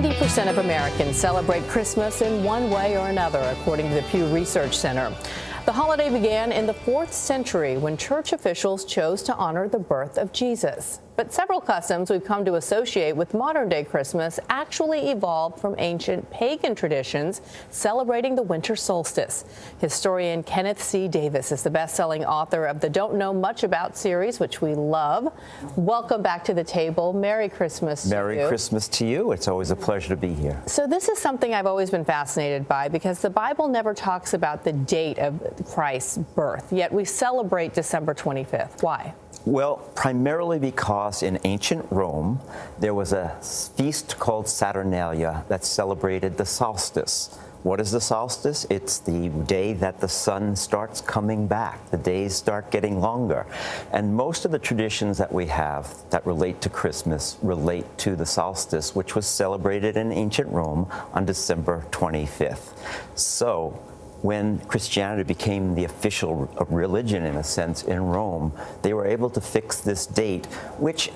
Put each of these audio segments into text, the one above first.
90% of Americans celebrate Christmas in one way or another, according to the Pew Research Center. The holiday began in the 4th century when church officials chose to honor the birth of Jesus. But several customs we've come to associate with modern-day Christmas actually evolved from ancient pagan traditions celebrating the winter solstice. Historian Kenneth C. Davis is the best-selling author of the Don't Know Much About series, which we love. Welcome back to the table. Merry Christmas to you. Merry Christmas to you. It's always a pleasure to be here. So this is something I've always been fascinated by because the Bible never talks about the date of Christ's birth, yet we celebrate December 25th. Why? Well, primarily because in ancient Rome, there was a feast called Saturnalia that celebrated the solstice. What is the solstice? It's the day that the sun starts coming back. The days start getting longer. And most of the traditions that we have that relate to Christmas relate to the solstice, which was celebrated in ancient Rome on December 25th. So, when Christianity became the official religion, in a sense, in Rome, they were able to fix this date, which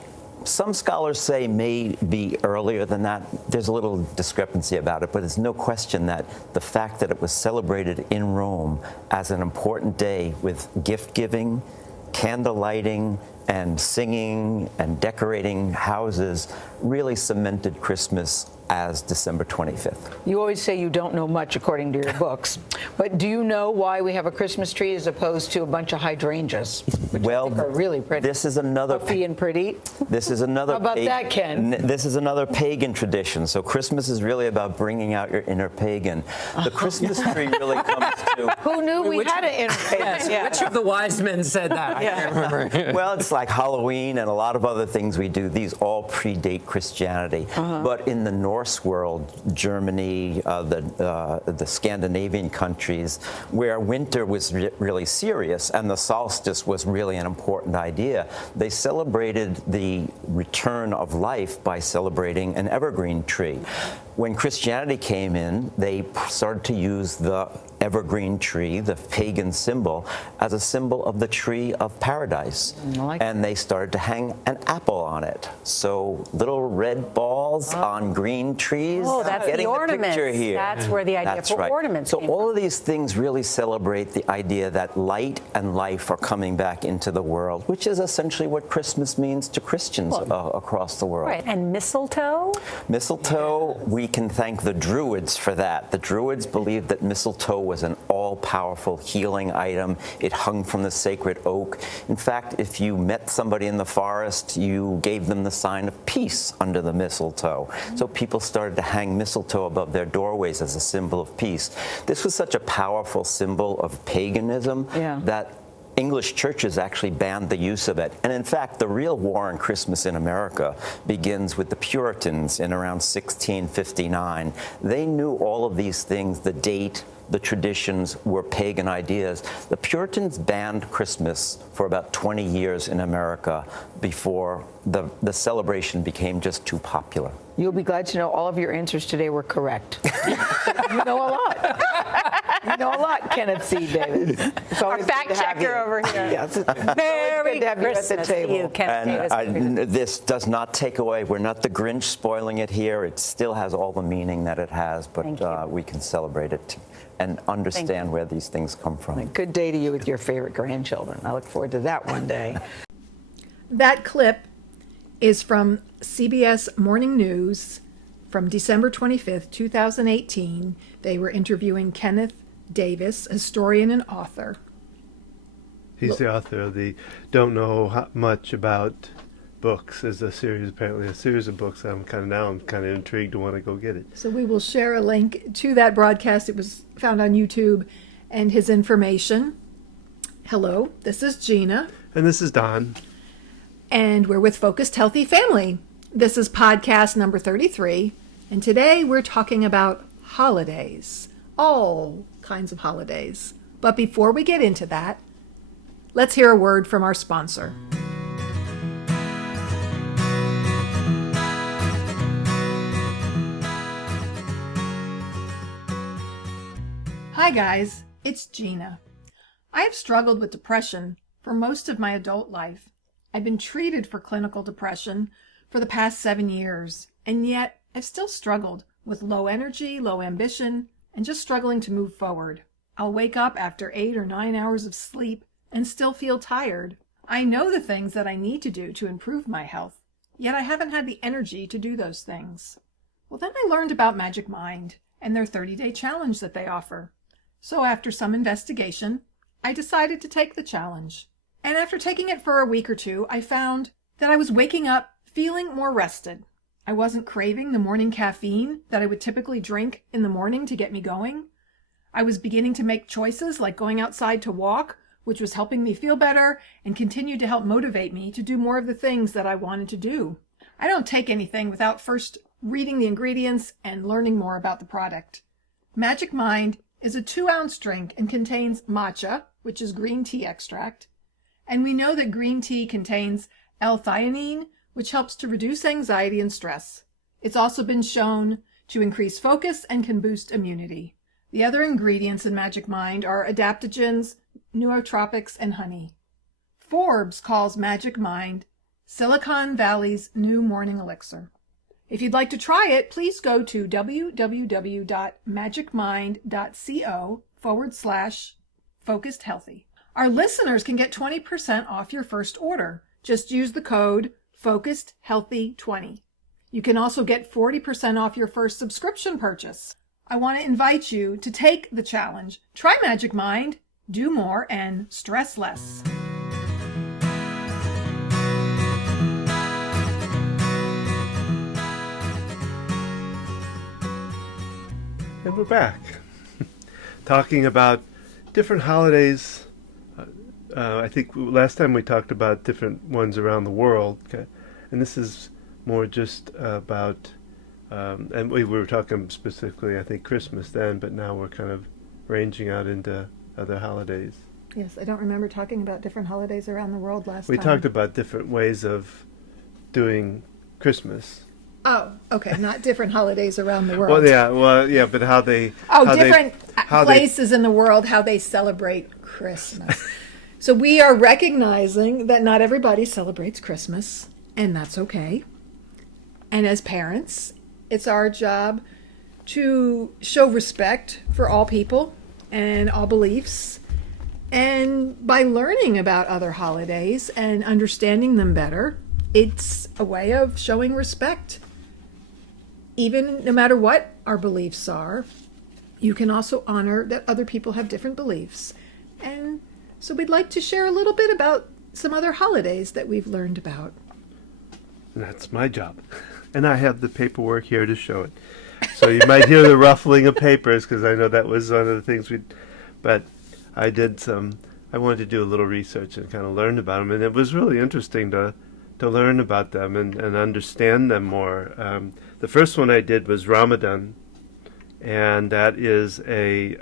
some scholars say may be earlier than that. There's a little discrepancy about it, but there's no question that the fact that it was celebrated in Rome as an important day with gift-giving, candle lighting, and singing and decorating houses really cemented Christmas as December 25th. You always say you don't know much according to your books, but do you know why we have a Christmas tree as opposed to a bunch of hydrangeas, which I think are really pretty? This is another puffy and pretty. This is another. How about that, Ken? This is another pagan tradition. So Christmas is really about bringing out your inner pagan. The Christmas tree really comes to. Who knew we had an inner pagan? Yes, yeah. Which of the wise men said that? I can't remember. Well, it's like Halloween and a lot of other things we do. These all predate Christianity. But in the Norse world, Germany, the Scandinavian countries, where winter was really serious and the solstice was really an important idea, they celebrated the return of life by celebrating an evergreen tree. When Christianity came in, they started to use the evergreen tree, the pagan symbol, as a symbol of the tree of paradise. And they started to hang an apple on it. So little red balls on green trees. Oh, that's the ornaments. Picture here. That's where the idea for ornaments So came all from. of these things really celebrate the idea that light and life are coming back into the world, which is essentially what Christmas means to Christians across the world. Right, and mistletoe? Mistletoe, we can thank the Druids for that. The Druids believed that mistletoe was an all-powerful healing item. It hung from the sacred oak. In fact, if you met somebody in the forest, you gave them the sign of peace under the mistletoe. So people started to hang mistletoe above their doorways as a symbol of peace. This was such a powerful symbol of paganism that English churches actually banned the use of it. And in fact, the real war on Christmas in America begins with the Puritans in around 1659. They knew all of these things, the date, the traditions were pagan ideas. The Puritans banned Christmas for about 20 years in America before the celebration became just too popular. You'll be glad to know all of your answers today were correct. You know a lot. You know a lot, Kenneth C. Davis. It's Our fact checker over here. Yes. Merry good to have you at the Christmas table. to you, Kenneth Davis. This does not take away. We're not the Grinch spoiling it here. It still has all the meaning that it has, but we can celebrate it and understand where these things come from. Good day to you with your favorite grandchildren. I look forward to that one day. That clip is from CBS Morning News from December 25th, 2018. They were interviewing Kenneth Davis, historian and author. He's the author of the Don't Know Much About books, is a series, apparently a series of books. I'm kind of intrigued to want to go get it. So we will share a link to that broadcast. It was found on YouTube, and his information. Hello, this is Gina. And this is Don. And we're with Focused Healthy Family. This is podcast number 33. And today we're talking about holidays. All kinds of holidays. But before we get into that, let's hear a word from our sponsor. Hi guys, it's Gina. I have struggled with depression for most of my adult life. I've been treated for clinical depression for the past 7 years, and yet I've still struggled with low energy, low ambition, and just struggling to move forward. I'll wake up after 8 or 9 hours of sleep and still feel tired. I know the things that I need to do to improve my health, yet I haven't had the energy to do those things. Well, then I learned about Magic Mind and their 30-day challenge that they offer. So after some investigation, I decided to take the challenge. And after taking it for a week or two, I found that I was waking up feeling more rested. I wasn't craving the morning caffeine that I would typically drink in the morning to get me going. I was beginning to make choices like going outside to walk, which was helping me feel better and continued to help motivate me to do more of the things that I wanted to do. I don't take anything without first reading the ingredients and learning more about the product. Magic Mind is a 2-ounce drink and contains matcha, which is green tea extract. And we know that green tea contains L-theanine, which helps to reduce anxiety and stress. It's also been shown to increase focus and can boost immunity. The other ingredients in Magic Mind are adaptogens, nootropics, and honey. Forbes calls Magic Mind Silicon Valley's new morning elixir. If you'd like to try it, please go to www.magicmind.co/focusedhealthy. Our listeners can get 20% off your first order. Just use the code FOCUSEDHEALTHY20. You can also get 40% off your first subscription purchase. I want to invite you to take the challenge. Try Magic Mind, do more, and stress less. And we're back, talking about different holidays. I think last time we talked about different ones around the world, okay? And this is more just about, and we were talking specifically, I think, Christmas then, but now we're kind of ranging out into other holidays. Yes, I don't remember talking about different holidays around the world last We time. talked about different ways of doing Christmas. Oh, okay, not different holidays around the world. Well, yeah, but how they... Different places in the world, how they celebrate Christmas. So we are recognizing that not everybody celebrates Christmas, and that's okay. And as parents, it's our job to show respect for all people and all beliefs. And by learning about other holidays and understanding them better, it's a way of showing respect. Even no matter what our beliefs are, you can also honor that other people have different beliefs. And so we'd like to share a little bit about some other holidays that we've learned about. And that's my job. And I have the paperwork here to show it. So you might hear the ruffling of papers, because I know that was one of the things but I wanted to do a little research and kind of learn about them. And it was really interesting to learn about them and understand them more. The first one I did was Ramadan, and that is a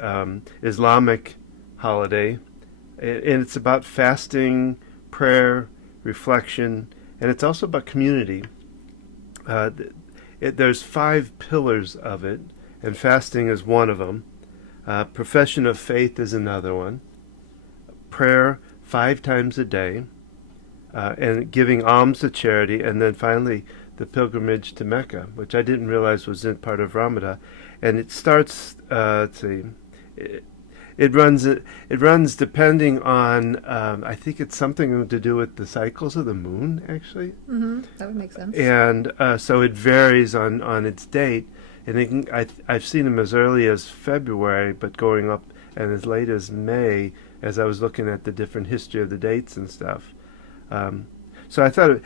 Islamic holiday. And it's about fasting, prayer, reflection, and it's also about community. There's 5 pillars of it, and fasting is one of them. Profession of faith is another one. Prayer 5 times a day, and giving alms to charity, and then finally the pilgrimage to Mecca, which I didn't realize was in part of Ramadan. And it starts, it runs depending on, I think it's something to do with the cycles of the moon, actually. Mm-hmm. That would make sense. And so it varies on its date. And I've seen them as early as February, but going up and as late as May, as I was looking at the different history of the dates and stuff. So I thought,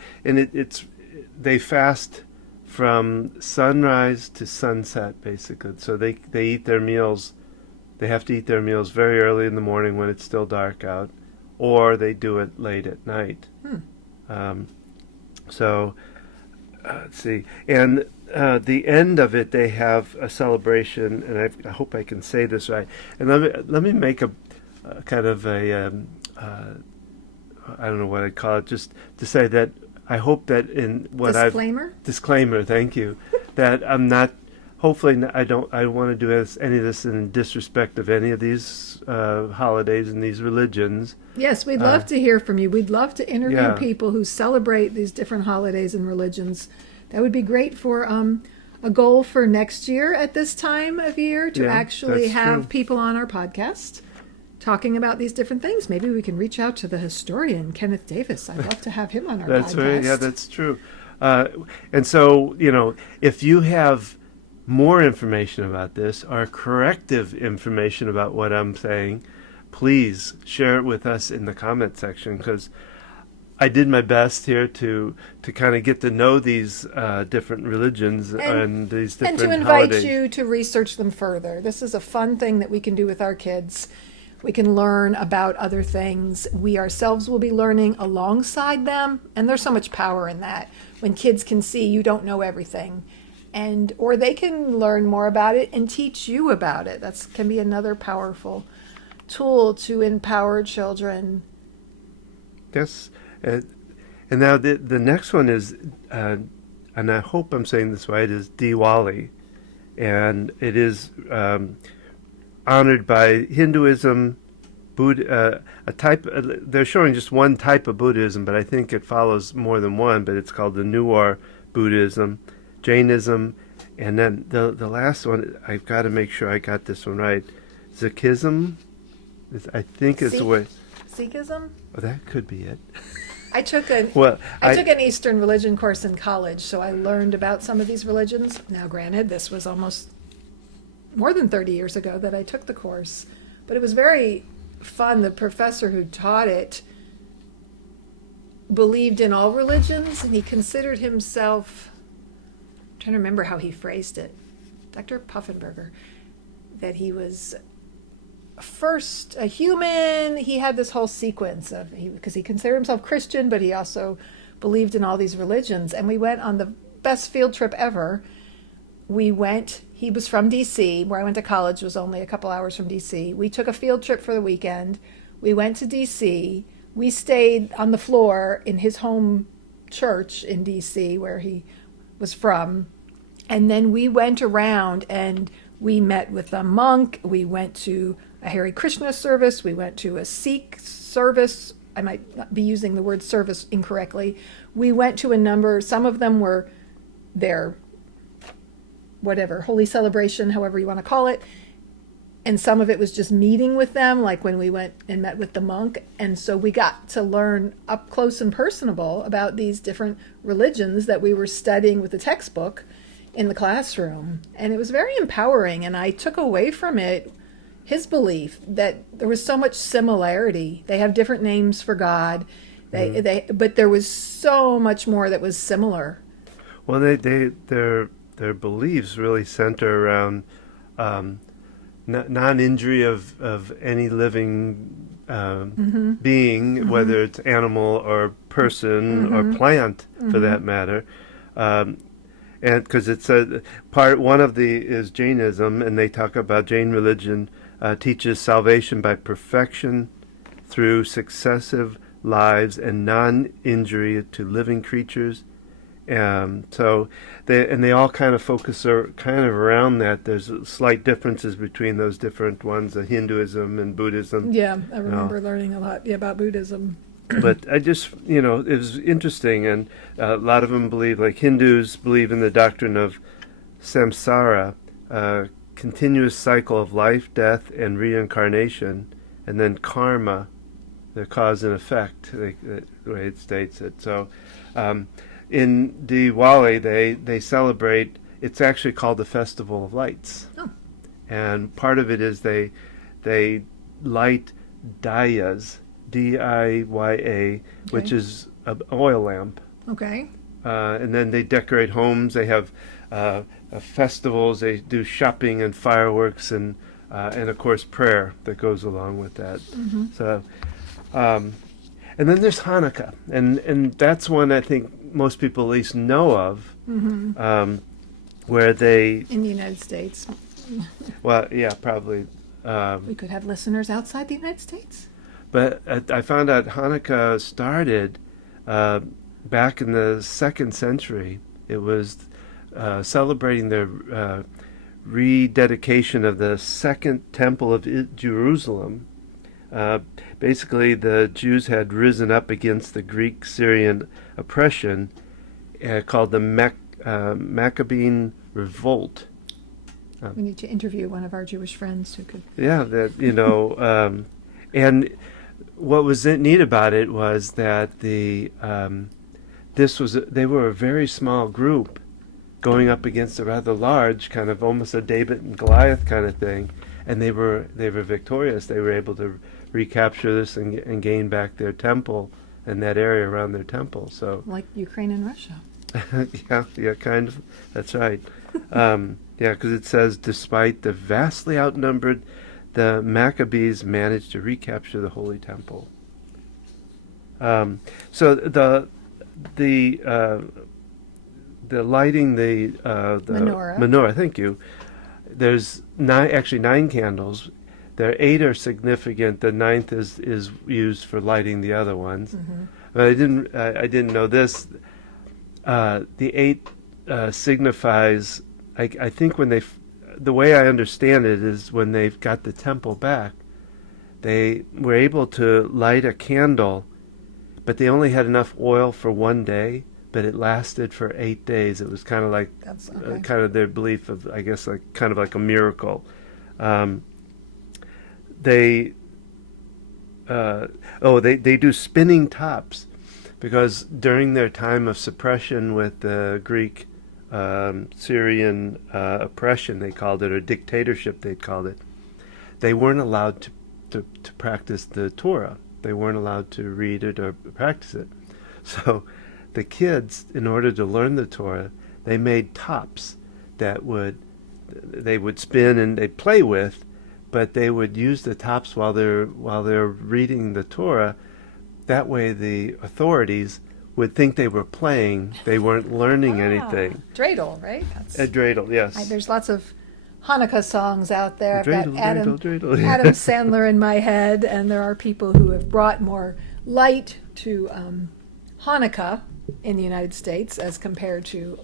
they fast from sunrise to sunset, basically. So they eat their meals. They have to eat their meals very early in the morning when it's still dark out, or they do it late at night. Let's see. And the end of it, they have a celebration, and I hope I can say this right. And let me make a kind of a I don't know what I'd call it, just to say that I hope that in what disclaimer, thank you, that I'm not. Hopefully, I don't want to do any of this in disrespect of any of these holidays and these religions. Yes, we'd love to hear from you. We'd love to interview people who celebrate these different holidays and religions. That would be great for a goal for next year at this time of year to Yeah, actually that's have true. people on our podcast talking about these different things. Maybe we can reach out to the historian, Kenneth Davis. I'd love to have him on our That's podcast. right. Yeah, that's true. And so, if you have more information about this or corrective information about what I'm saying, please share it with us in the comment section, because I did my best here to kind of get to know these different religions and these different And to invite holidays. you to research them further. This is a fun thing that we can do with our kids. We can learn about other things. We ourselves will be learning alongside them, and there's so much power in that. When kids can see you don't know everything, or they can learn more about it and teach you about it. That can be another powerful tool to empower children. Yes. And now the next one is, and I hope I'm saying this right, is Diwali. And it is honored by Hinduism, Buddha, they're showing just one type of Buddhism, but I think it follows more than one, but it's called the Newar Buddhism, Jainism, and then the last one, I've got to make sure I got this one right, Sikhism, I think is the way. Sikhism? Oh, that could be it. I took an Eastern religion course in college, so I learned about some of these religions. Now, granted, this was almost more than 30 years ago that I took the course, but it was very fun. The professor who taught it believed in all religions, and he considered himself, I'm trying to remember how he phrased it, Dr. Puffenberger, that he was first a human. He had this whole sequence of, because he considered himself Christian, but he also believed in all these religions. And we went on the best field trip ever. He was from DC, where I went to college was only a couple hours from DC. We took a field trip for the weekend. We went to DC. We stayed on the floor in his home church in DC, where he was from. And then we went around and we met with a monk. We went to a Hare Krishna service. We went to a Sikh service. I might not be using the word service incorrectly. We went to a number, some of them were their whatever, holy celebration, however you want to call it. And some of it was just meeting with them, like when we went and met with the monk. And so we got to learn up close and personable about these different religions that we were studying with the textbook in the classroom. And it was very empowering. And I took away from it his belief that there was so much similarity. They have different names for God, but there was so much more that was similar. Well, their beliefs really center around non-injury of any living being, whether it's animal or person or plant, for that matter. And because it's one of the is Jainism, and they talk about Jain religion teaches salvation by perfection through successive lives and non-injury to living creatures. So they all kind of focus around that. There's slight differences between those different ones, Hinduism and Buddhism. Yeah, I remember learning a lot about Buddhism. But I just, it was interesting, and a lot of them believe, like Hindus believe in the doctrine of samsara, continuous cycle of life, death, and reincarnation, and then karma, the cause and effect, the way it states it. So in Diwali, they celebrate, it's actually called the Festival of Lights. Oh. And part of it is they light diyas, D-I-Y-A, which is an oil lamp. Okay. And then they decorate homes. They have festivals. They do shopping and fireworks and of course prayer that goes along with that. So, and then there's Hanukkah, and that's one I think most people at least know of, where they In the United States. well, yeah, probably. We could have listeners outside the United States. But I found out Hanukkah started back in the 2nd century. It was celebrating the rededication of the Second Temple of Jerusalem. Basically, the Jews had risen up against the Greek-Syrian oppression called the Maccabean revolt. We need to interview one of our Jewish friends who could. Yeah, and what was neat about it was that they were a very small group going up against a rather large, kind of almost a David and Goliath kind of thing, and they were victorious. They were able to recapture this and gain back their temple and that area around their temple. So Like Ukraine and Russia. yeah, kind of. That's right. Because it says, despite the vastly outnumbered, the Maccabees managed to recapture the Holy Temple. So the lighting the menorah. Thank you. There's nine candles. There are 8 are significant. The 9th is used for lighting the other ones. Mm-hmm. But I didn't know this. The 8 signifies. I think when the way I understand it is when they've got the temple back, they were able to light a candle, but they only had enough oil for one day, but it lasted for 8 days. It was kind of like kind of their belief of, I guess, like kind of like a miracle. They do spinning tops, because during their time of suppression with the Greek Syrian oppression, they called it, or dictatorship, they called it, they weren't allowed to practice the Torah. They weren't allowed to read it or practice it. So the kids, in order to learn the Torah, they made tops that they would spin and they'd play with, but they would use the tops while they're reading the Torah. That way the authorities would think they were playing. They weren't learning anything. Dreidel, right? That's A dreidel, yes. There's lots of Hanukkah songs out there. I've got Adam dreidel. Sandler in my head, and there are people who have brought more light to Hanukkah in the United States as compared to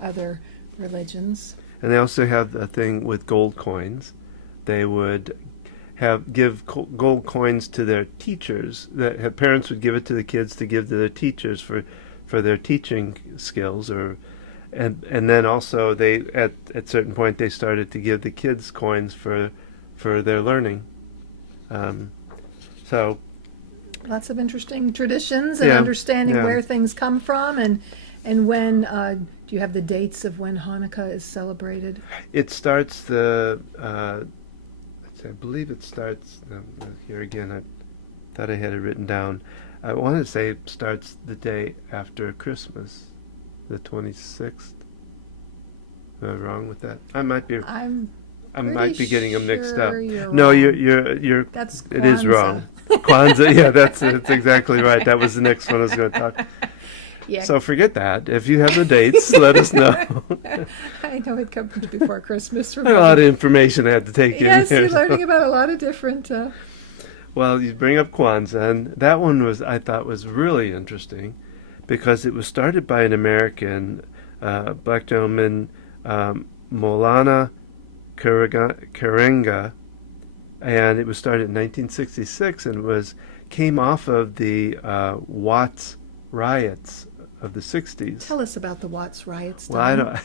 other religions. And they also have a thing with gold coins. They would give gold coins to their teachers. Parents would give it to the kids to give to their teachers for their teaching skills, and then also they at certain point they started to give the kids coins for their learning. So lots of interesting traditions and understanding where things come from, and when. Do you have the dates of when Hanukkah is celebrated? It starts I believe it starts, here again, I thought I had it written down. I want to say it starts the day after Christmas, the 26th. Am I wrong with that? I might be. I might be getting them mixed up. No, you're. That's Kwanzaa. It is wrong. Kwanzaa, yeah, that's exactly right. That was the next one I was going to talk. Yeah. So forget that. If you have the dates, let us know. I know it comes before Christmas. A lot of information I had to take in here. Yes, you're learning about a lot of different... Well, you bring up Kwanzaa, and that one I thought was really interesting, because it was started by an American black gentleman, Maulana Karenga, and it was started in 1966, and came off of the Watts riots of the 60s. Tell us about the Watts riots. Well, I don't.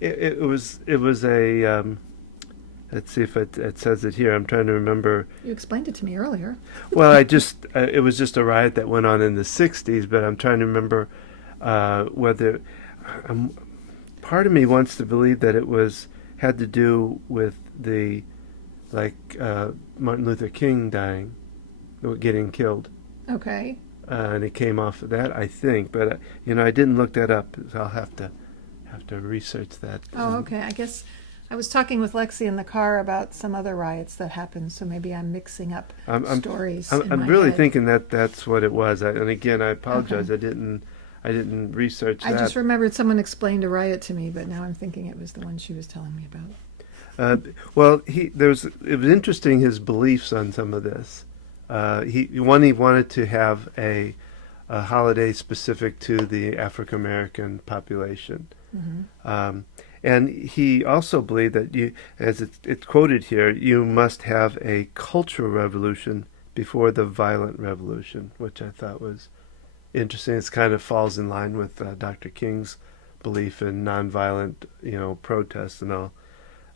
it was a. Let's see if it says it here. I'm trying to remember. You explained it to me earlier. Well, it was just a riot that went on in the 60s, but I'm trying to remember whether. Part of me wants to believe that it had to do with the, Martin Luther King dying, getting killed. Okay. And it came off of that, I think, but I didn't look that up, so I'll have to research that. Oh, okay. I guess I was talking with Lexi in the car about some other riots that happened, so maybe I'm mixing up stories. I'm really thinking that's what it was. And again, I apologize. Okay. I didn't research that. I just remembered someone explained a riot to me, but now I'm thinking it was the one she was telling me about. Well, it was interesting, his beliefs on some of this. He wanted to have a holiday specific to the African American population, and he also believed that as it's quoted here, you must have a cultural revolution before the violent revolution, which I thought was interesting. It kind of falls in line with Dr. King's belief in nonviolent, protests and all.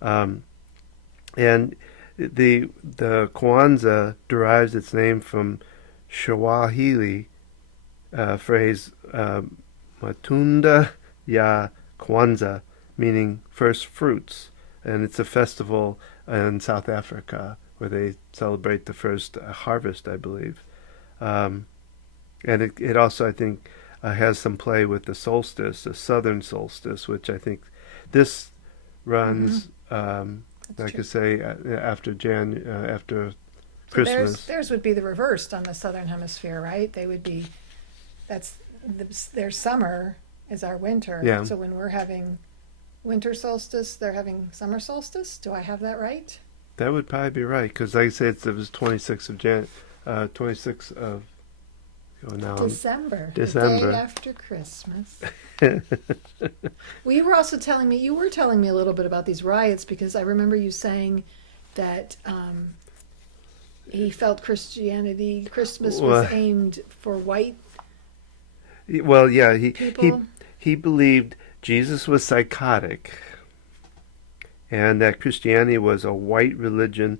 And the Kwanzaa derives its name from Swahili phrase Matunda ya Kwanzaa, meaning first fruits, and it's a festival in South Africa where they celebrate the first harvest, I believe. And it also, I think, has some play with the solstice, the southern solstice, which I think this runs, like I say, after after Christmas. Theirs would be the reversed on the southern hemisphere, right? They would be, their summer is our winter. Yeah. So when we're having winter solstice, they're having summer solstice. Do I have that right? That would probably be right, because like I say, it was 26th of December. December. The day after Christmas. You were telling me a little bit about these riots, because I remember you saying that he felt Christmas was aimed for white Well, yeah, people. He believed Jesus was psychotic, and that Christianity was a white religion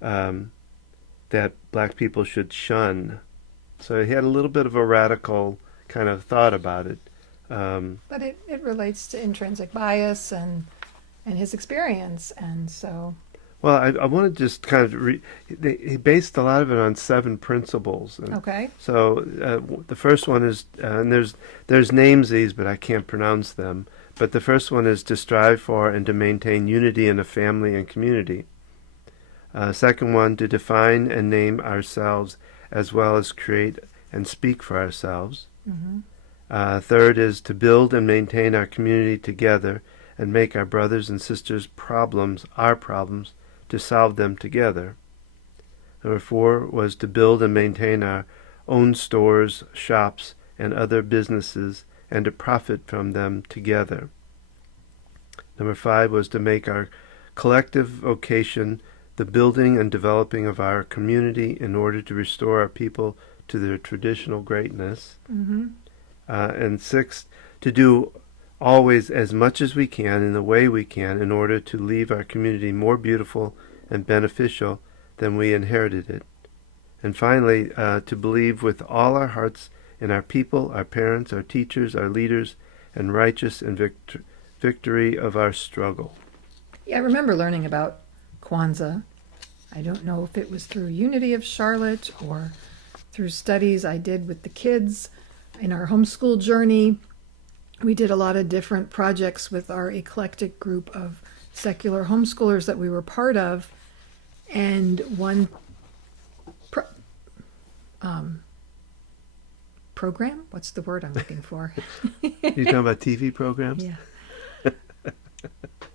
that black people should shun. So he had a little bit of a radical kind of thought about it. But it relates to intrinsic bias and his experience, and so. Well, I want to just kind of he based a lot of it on 7 principles. And Okay. so the first one is, and there's names these, but I can't pronounce them. But the first one is to strive for and to maintain unity in a family and community. Second one, to define and name ourselves as well as create and speak for ourselves. Mm-hmm. Third is to build and maintain our community together and make our brothers and sisters' problems our problems, to solve them together. Number 4 was to build and maintain our own stores, shops, and other businesses, and to profit from them together. Number 5 was to make our collective vocation the building and developing of our community in order to restore our people to their traditional greatness. Mm-hmm. And 6, to do always as much as we can in the way we can in order to leave our community more beautiful and beneficial than we inherited it. And finally, to believe with all our hearts in our people, our parents, our teachers, our leaders, and righteous and victory of our struggle. Yeah, I remember learning about Kwanzaa. I don't know if it was through Unity of Charlotte or through studies I did with the kids in our homeschool journey. We did a lot of different projects with our eclectic group of secular homeschoolers that we were part of. And one program? What's the word I'm looking for? You talking about TV programs? Yeah.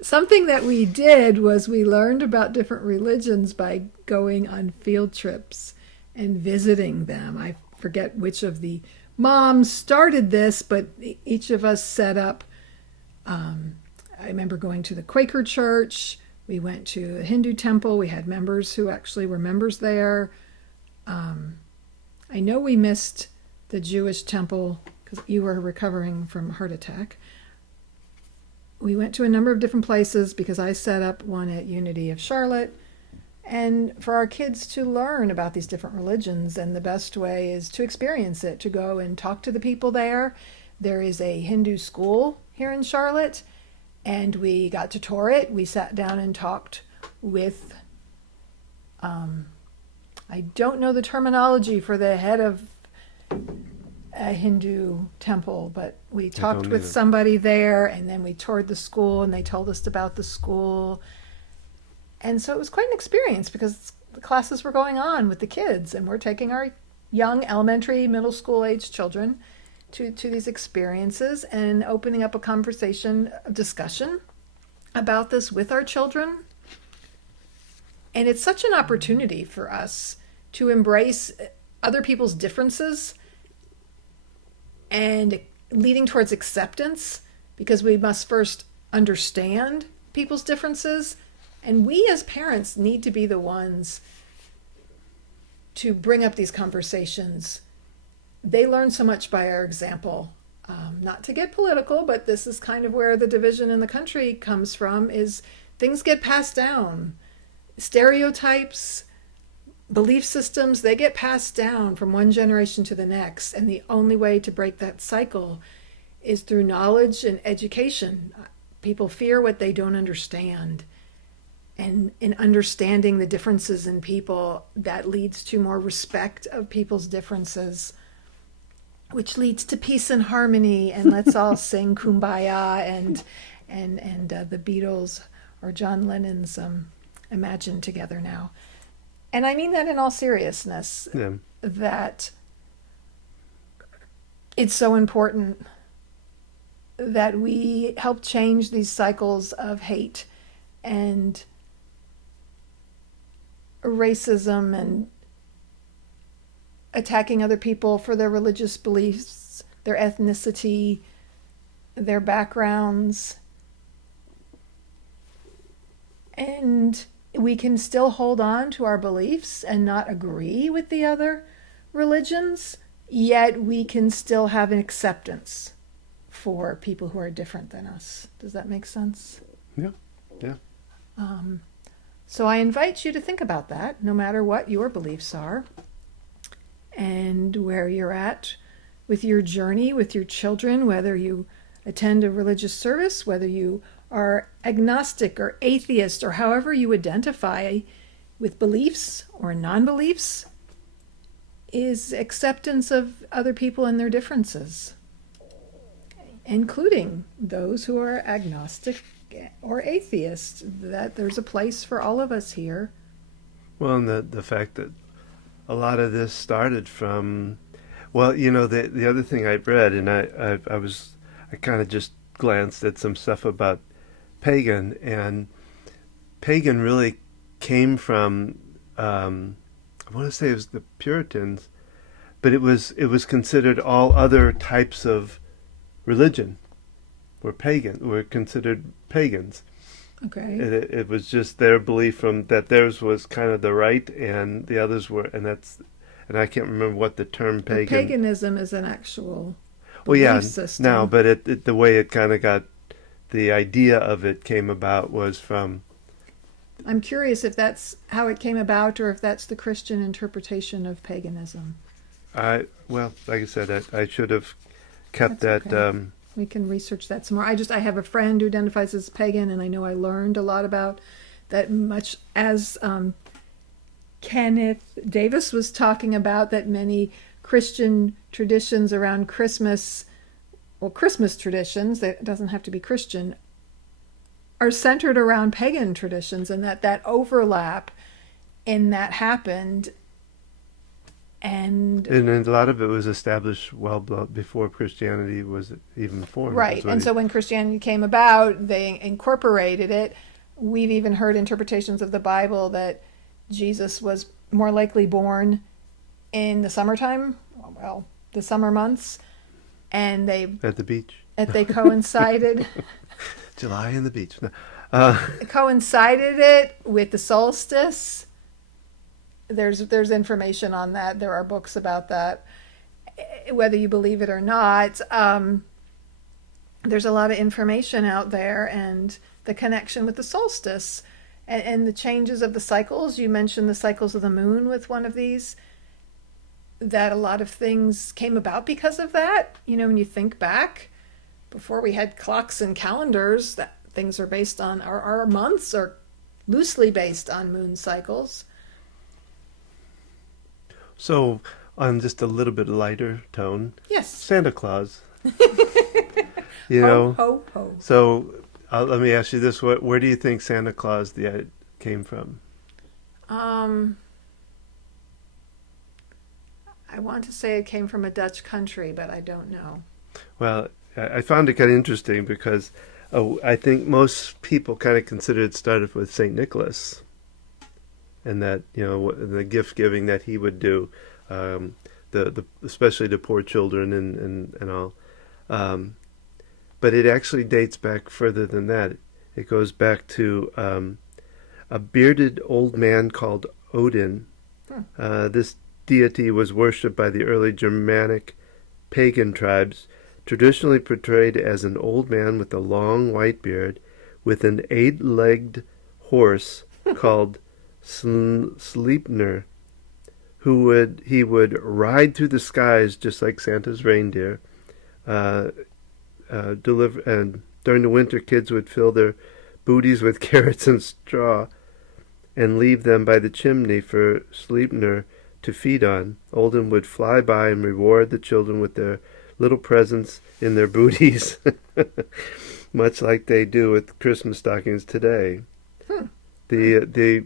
Something that we did was we learned about different religions by going on field trips and visiting them. I forget which of the moms started this, but each of us set up. I remember going to the Quaker church. We went to a Hindu temple. We had members who actually were members there. I know we missed the Jewish temple because you were recovering from a heart attack. We went to a number of different places because I set up one at Unity of Charlotte, and for our kids to learn about these different religions. And the best way is to experience it, to go and talk to the people there. There is a Hindu school here in Charlotte, and we got to tour it. We sat down and talked with, I don't know the terminology for the head of a Hindu temple, but we talked with somebody there, and then we toured the school, and they told us about the school. And so it was quite an experience because the classes were going on with the kids, and we're taking our young elementary, middle school age children to these experiences and opening up a conversation, a discussion about this with our children. And it's such an opportunity for us to embrace other people's differences and leading towards acceptance, because we must first understand people's differences. And we as parents need to be the ones to bring up these conversations. They learn so much by our example not to get political, but this is kind of where the division in the country comes from, is things get passed down. Stereotypes, belief systems, they get passed down from one generation to the next. And the only way to break that cycle is through knowledge and education. People fear what they don't understand. And in understanding the differences in people, that leads to more respect of people's differences, which leads to peace and harmony, and let's all sing Kumbaya and the Beatles or John Lennon's Imagine Together Now. And I mean that in all seriousness, that it's so important that we help change these cycles of hate and racism and attacking other people for their religious beliefs, their ethnicity, their backgrounds. And we can still hold on to our beliefs and not agree with the other religions, yet we can still have an acceptance for people who are different than us. Does that make sense? Yeah, yeah. So I invite you to think about that, no matter what your beliefs are, and where you're at with your journey, with your children, whether you attend a religious service, whether you are agnostic or atheist, or however you identify with beliefs or non-beliefs, is acceptance of other people and their differences, including those who are agnostic or atheist, that there's a place for all of us here. Well, and the fact that a lot of this started from, well, you know, the other thing I read, and I kind of just glanced at some stuff about pagan, and pagan really came from, I want to say it was the Puritans, but it was considered all other types of religion were considered pagans. Okay. It was just their belief from that theirs was kind of the right, and the others were, and I can't remember what the term pagan. Paganism is an actual belief system. Now, but the way it kind of got, the idea of it came about was from. I'm curious if that's how it came about, or if that's the Christian interpretation of paganism. Like I said, I should have kept That's that. okay. We can research that some more. I have a friend who identifies as pagan, and I know I learned a lot about that, much as Kenneth Davis was talking about, that many Christian traditions around Christmas, well, Christmas traditions, that doesn't have to be Christian, are centered around pagan traditions, and that overlap in that happened. And a lot of it was established well before Christianity was even formed. Right. And so when Christianity came about, they incorporated it. We've even heard interpretations of the Bible that Jesus was more likely born in the summertime, well, the summer months, and at the beach. They coincided. July and the beach. No. Coincided it with the solstice. There's information on that. There are books about that. Whether you believe it or not, there's a lot of information out there, and the connection with the solstice and the changes of the cycles. You mentioned the cycles of the moon with one of these, that a lot of things came about because of that. You know, when you think back, before we had clocks and calendars, that things are based on, our months are loosely based on moon cycles. So, on just a little bit lighter tone, Yes. Santa Claus. You know. Ho, ho, ho. So, let me ask you this: where do you think Santa Claus came from? I want to say it came from a Dutch country, but I don't know. Well, I found it kind of interesting because I think most people kind of consider it started with Saint Nicholas, and that, you know, the gift giving that he would do, especially to poor children and all. But it actually dates back further than that. It goes back to a bearded old man called Odin. This deity was worshipped by the early Germanic pagan tribes traditionally portrayed as an old man with a long white beard with an 8-legged horse called Sleipnir, he would ride through the skies just like Santa's reindeer. Deliver, and during the winter, kids would fill their booties with carrots and straw and leave them by the chimney for Sleipnir to feed on. Olden would fly by and reward the children with their little presents in their booties, much like they do with Christmas stockings today. The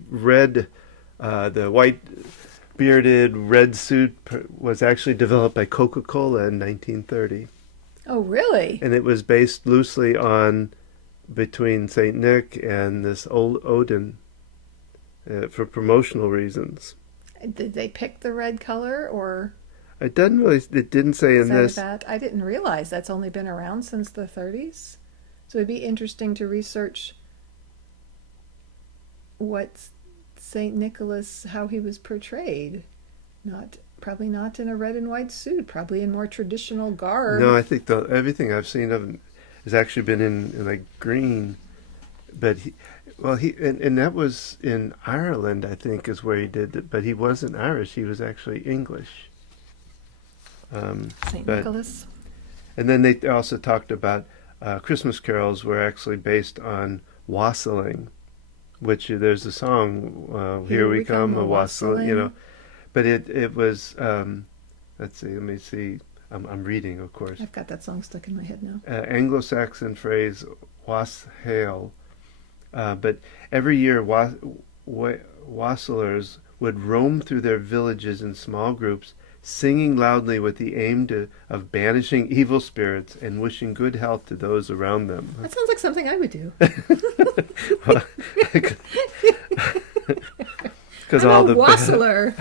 white bearded red suit was actually developed by Coca-Cola in 1930. Oh, really? And it was based loosely on between Saint Nick and this old Odin for promotional reasons. Did they pick the red color, or? It didn't say in this. I didn't realize that's only been around since the 30s. So it'd be interesting to research what Saint Nicholas, how he was portrayed. Probably not in a red and white suit, probably in more traditional garb. No, I think everything I've seen of him has actually been in like green. But and that was in Ireland, I think, is where he did it. But he wasn't Irish; he was actually English. Saint Nicholas. And then they also talked about Christmas carols were actually based on wassailing, which there's a song, "Here We Come, a wassailing," you know. But it was, let's see, let me see. I'm reading, of course. I've got that song stuck in my head now. Anglo-Saxon phrase, wassail. But every year, wassailers would roam through their villages in small groups, singing loudly with the aim of banishing evil spirits and wishing good health to those around them. That sounds like something I would do. Because I'm a wassailer.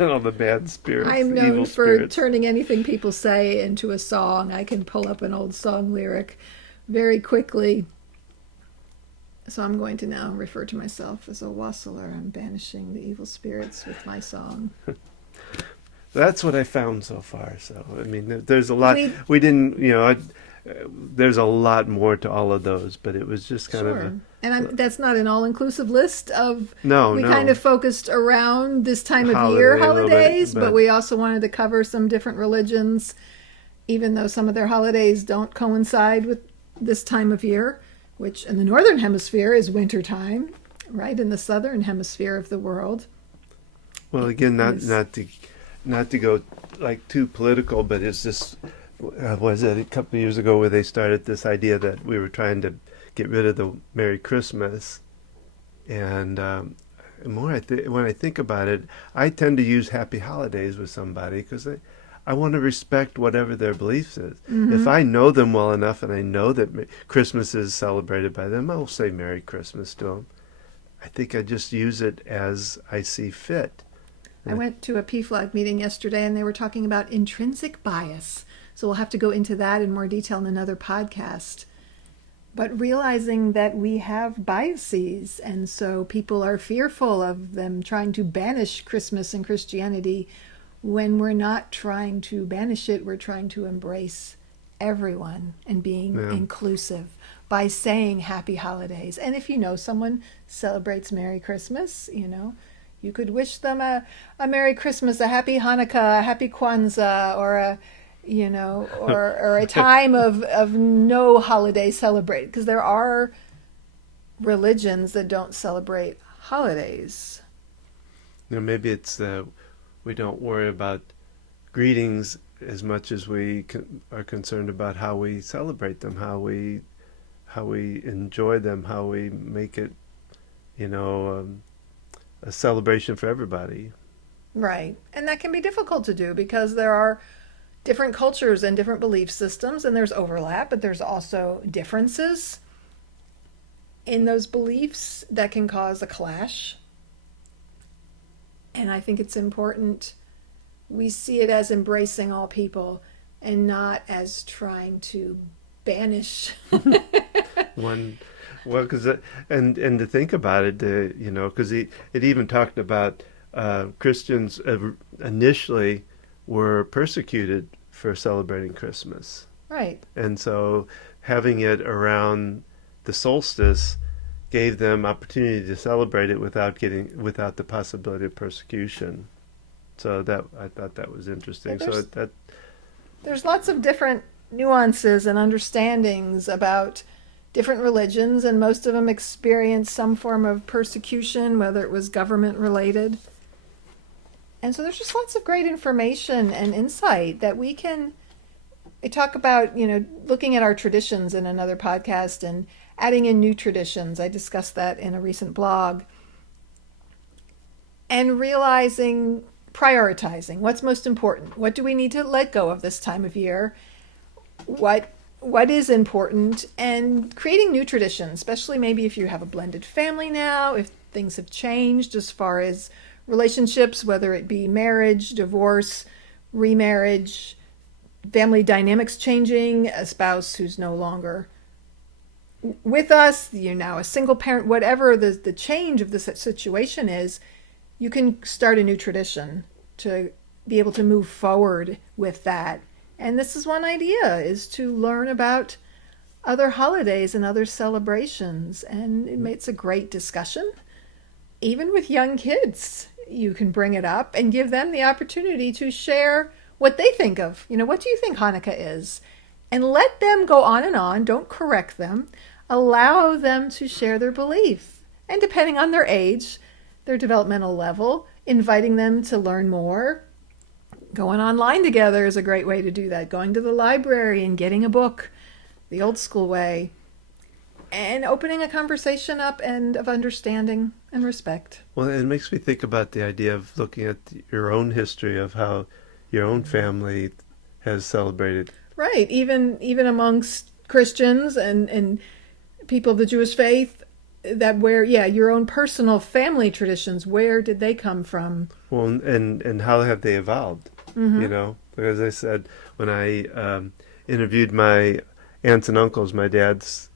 All the bad spirits. I'm known evil for spirits. turning anything people say into a song. I can pull up an old song lyric very quickly. So I'm going to now refer to myself as a wassailer. I'm banishing the evil spirits with my song. That's what I found so far. So, I mean, there's a lot. We didn't, there's a lot more to all of those, but it was just kind of And that's not an all-inclusive list of... We no. kind of focused around this time of year holidays, but we also wanted to cover some different religions, even though some of their holidays don't coincide with this time of year, which in the Northern Hemisphere is winter time, right? In the Southern Hemisphere of the world. Well, again, not to go like too political, but it's just... was it a couple of years ago where they started this idea that we were trying to get rid of the Merry Christmas, and when I think about it, I tend to use Happy Holidays with somebody because I want to respect whatever their beliefs is. Mm-hmm. If I know them well enough and I know that Christmas is celebrated by them, I will say Merry Christmas to them. I think I just use it as I see fit. I went to a PFLAG meeting yesterday, and they were talking about intrinsic bias. So we'll have to go into that in more detail in another podcast. But realizing that we have biases, and so people are fearful of them trying to banish Christmas and Christianity, when we're not trying to banish it, we're trying to embrace everyone and being inclusive by saying Happy Holidays. And if you know someone celebrates Merry Christmas, you could wish them a Merry Christmas, a Happy Hanukkah, a Happy Kwanzaa, or a time of no holiday celebrated, because there are religions that don't celebrate holidays. Maybe it's we don't worry about greetings as much as we are concerned about how we celebrate them, how we enjoy them, how we make it, a celebration for everybody. Right, and that can be difficult to do because there are different cultures and different belief systems, and there's overlap, but there's also differences in those beliefs that can cause a clash. And I think it's important we see it as embracing all people and not as trying to banish one. Well, because and to think about it, because it even talked about Christians initially were persecuted for celebrating Christmas. Right. And so having it around the solstice gave them opportunity to celebrate it without the possibility of persecution. So that I thought that was interesting. Yeah, there's lots of different nuances and understandings about different religions, and most of them experienced some form of persecution, whether it was government related. And so there's just lots of great information and insight that we can talk about, looking at our traditions in another podcast and adding in new traditions. I discussed that in a recent blog. And realizing, prioritizing what's most important. What do we need to let go of this time of year? What is important? And creating new traditions, especially maybe if you have a blended family now, if things have changed as far as relationships, whether it be marriage, divorce, remarriage, family dynamics changing, a spouse who's no longer with us, you're now a single parent, whatever the change of the situation is, you can start a new tradition to be able to move forward with that. And this is one idea, is to learn about other holidays and other celebrations. And it's a great discussion. Even with young kids, you can bring it up and give them the opportunity to share what they think of. What do you think Hanukkah is? And let them go on and on. Don't correct them. Allow them to share their belief. And depending on their age, their developmental level, inviting them to learn more. Going online together is a great way to do that. Going to the library and getting a book, the old school way. And opening a conversation up and of understanding and respect. Well, it makes me think about the idea of looking at your own history of how your own family has celebrated. Right. Even amongst Christians and people of the Jewish faith, that your own personal family traditions, where did they come from? Well, and how have they evolved? Mm-hmm. Because I said, when I interviewed my aunts and uncles, my dad's,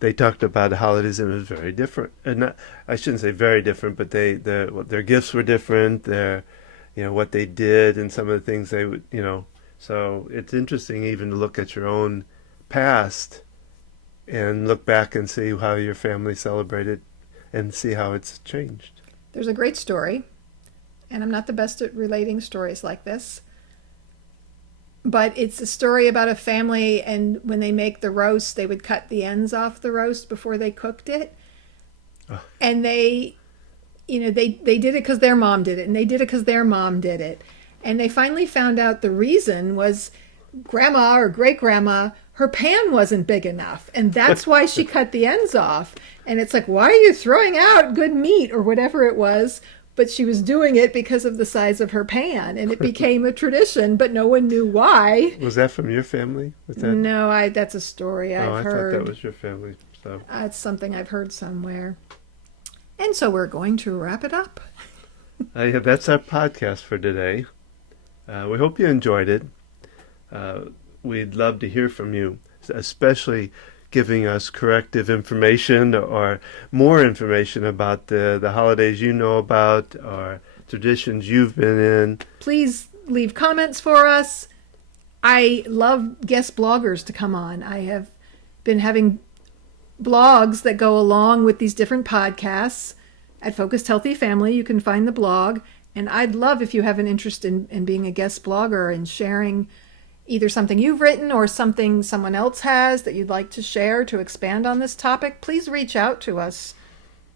they talked about holidays and it was very different. And I shouldn't say very different, but their gifts were different. Their, what they did and some of the things they would, So it's interesting even to look at your own past and look back and see how your family celebrated and see how it's changed. There's a great story, and I'm not the best at relating stories like this, but it's a story about a family, and when they make the roast, they would cut the ends off the roast before they cooked it. Oh. And they did it because their mom did it, and they did it because their mom did it. And they finally found out the reason was grandma or great-grandma, her pan wasn't big enough, and that's why she cut the ends off. And it's like, why are you throwing out good meat or whatever it was? But she was doing it because of the size of her pan, and it became a tradition, but no one knew why. Was that from your family? No, that's a story I've heard. I thought that was your family. So it's something I've heard somewhere. And so we're going to wrap it up. That's our podcast for today. We hope you enjoyed it. We'd love to hear from you, especially giving us corrective information or more information about the holidays you know about or traditions you've been in. Please leave comments for us. I love guest bloggers to come on. I have been having blogs that go along with these different podcasts. At Focused Healthy Family, you can find the blog. And I'd love if you have an interest in being a guest blogger and sharing either something you've written or something someone else has that you'd like to share to expand on this topic. Please reach out to us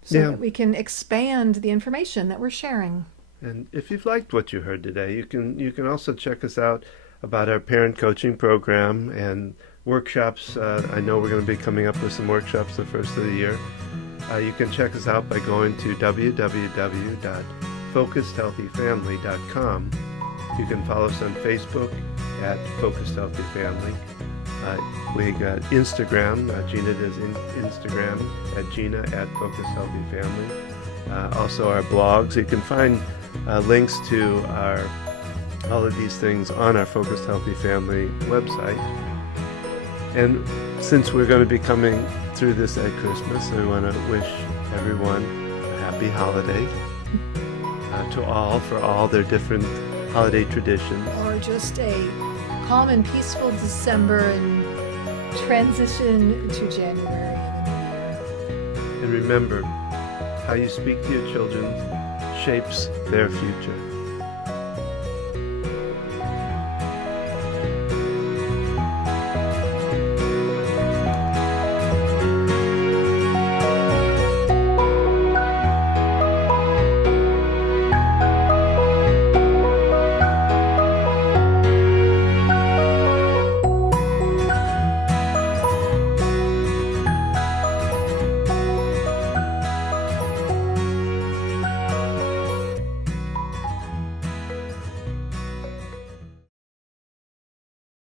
so that we can expand the information that we're sharing. And if you've liked what you heard today, you can also check us out about our parent coaching program and workshops. I know we're going to be coming up with some workshops the first of the year. You can check us out by going to www.focusedhealthyfamily.com. You can follow us on Facebook at Focused Healthy Family. We got Instagram. Gina does Instagram at Gina at Focused Healthy Family. Also our blogs. You can find links to all of these things on our Focused Healthy Family website. And since we're going to be coming through this at Christmas, I want to wish everyone a happy holiday for all their different holiday traditions. Or just a calm and peaceful December and transition to January and the new year. And remember, how you speak to your children shapes their future.